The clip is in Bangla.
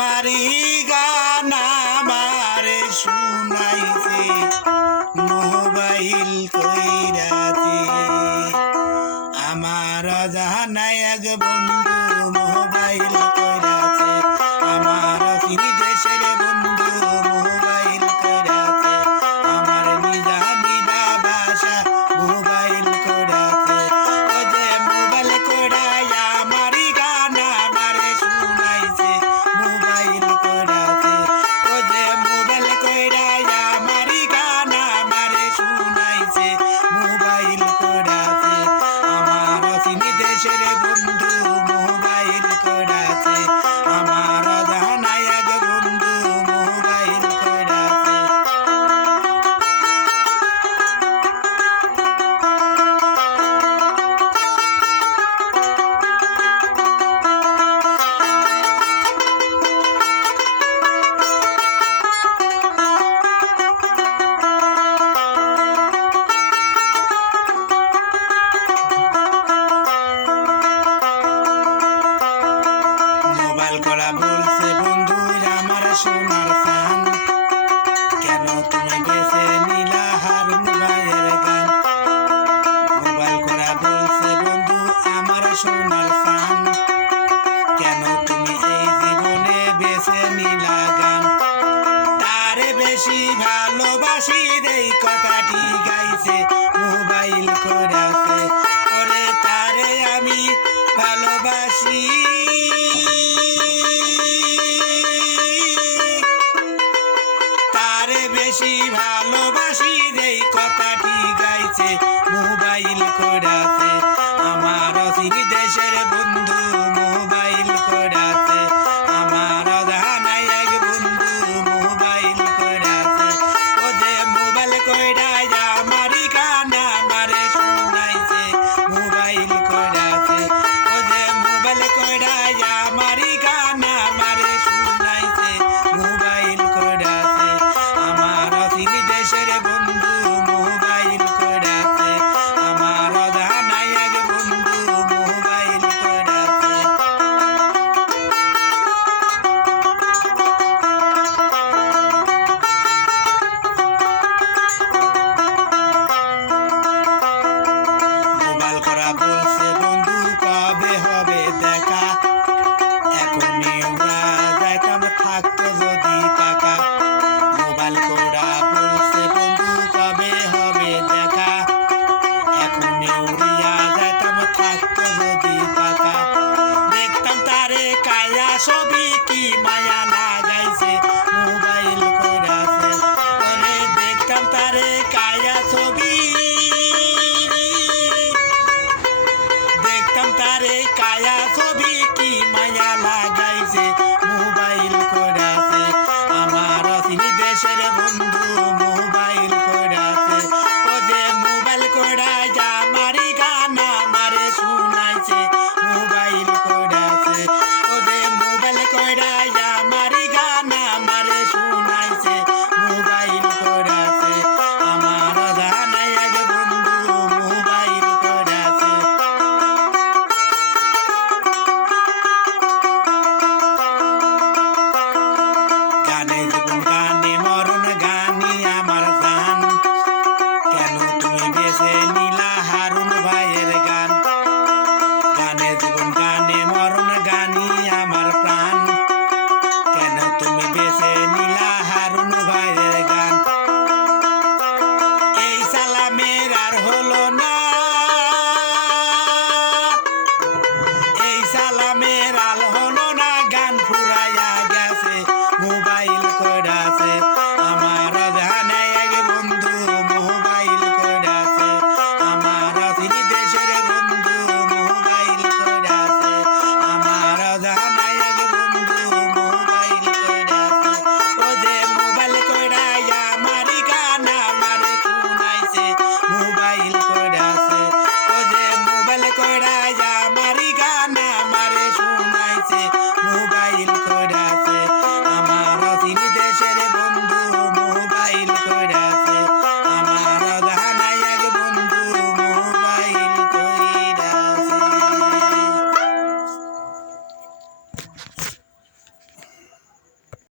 আমারি গান আমারে শুনাইছে মোবাইল কইরাতে আমার জানাই এক বন্ধু মোবাইল কইরাতে আমার তিনি দেশের বন্ধু মোবাইল কইরাতে আমার নিজা নিদা ভাষা মোবাইল কইরাতে ও যে মোবাইল কইরায়া আমারি গান আমারে শুনাইছে মোবাইল কইরাতে ও যে মোবাইল কইরায়া আমারি গান আমারে শুনাইছে মোবাইল কইরাতে আমার তিনি দেশের বন্ধু মোবাইল কইরাতে আমার জানাই এক বন্ধু মোবাইল কইরাতে মোবাইল করা বলছে বন্ধু আমার সোনার ফান কেন তুমি বেছে নিলা হারুন ভাইয়ের গান মোবাইল করা বলছে বন্ধু আমার সোনার ফান কেন তুমি এই জীবনে বেছে নিলা গান তারে বেশি ভালোবাসি এই কথাটি গাইছে মোবাইল করাছে করে তারে আমি ভালোবাসি তারে বেশি ভালোবাসি এই কথাটি গাইছে মোবাইল করাছে আমার তিনি দেশের বন্ধু মোবাইল করাছে আমার জানাই এক বন্ধু মোবাইল করাছে ও যে মোবাইল কইরা আমারি গান আমারে শুনাইছে মোবাইল করাছে ও যে মোবাইল কইরা আমারি গান আমারে শুনাইছে মোবাইল করাছে আমার তিনি দেশের বন্ধু মোবাইল করাছে আমার জানাই এক বন্ধু মোবাইল করাছে মোবাইল করা বলছে বন্ধু কবে হবে দেখা এখনই উড়া যাইতাম থাকতো যদি টাকা মোবাইল করা বলছে বন্ধু কবে হবে দেখা এখনই উড়িয়া যাইতাম থাকতো যদি টাকা দেখতাম তারে কায়া ছবি কি মায়া লাগাইছে মোবাইল করাছে বলে দেখতাম তারে কায়া ছবি দেখতাম তারে কায়া ছবি কি মায়া লাগাইছে মোবাইল করাছে আমার তিনি দেশের বন্ধু মোবাইল করাছে ও যে মোবাইল করা আমারি গান আমারে শুনাইছে মোবাইল করাছে ও যে মোবাইল করা